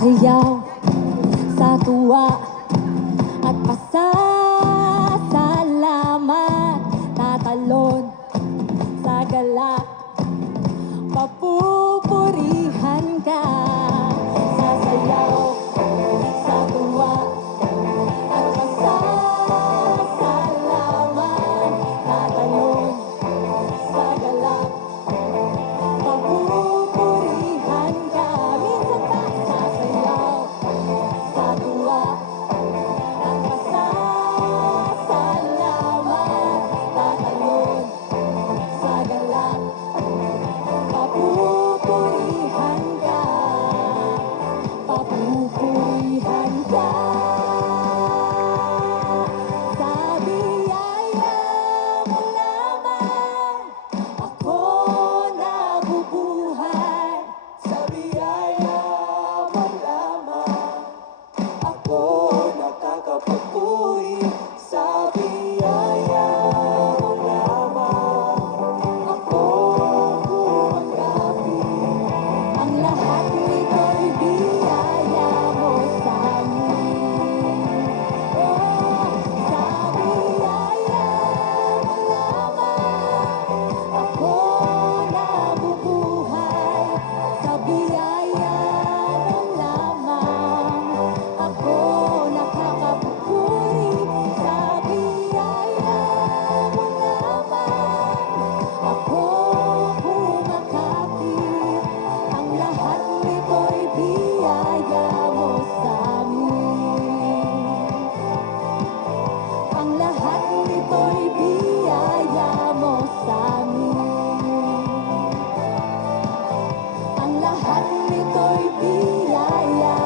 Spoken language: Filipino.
sasayaw sa tuwa at pasasalamat, tatalon sa galak, papupurihan ka. Sasayaw sa tuwa at pasasalamat, tatalon sa galak, papupurihan ka. Minsan pa sasayaw sa tuwa at pasasalamat, tatalon sa galak, papupurihan ka, papupurihan ka. Sa biyaya mo lamang ako nabubuhay. Sa biyaya mo lamang ako nakakapagpuri. Sa biyaya mo lamang ako gumagabi. Ang lahat nito'y biyaya mo sa amin. Oh, sa biyaya mo lamang ako nabubuhay. Sa biyaya mo lamang ako nakakapagpuri. Sa biyaya mo lamang ako kumakapit. Ang lahat nito'y biyaya mo sa amin. Ang lahat nito'y biyaya mo sa amin. Ang lahat nito'y biyaya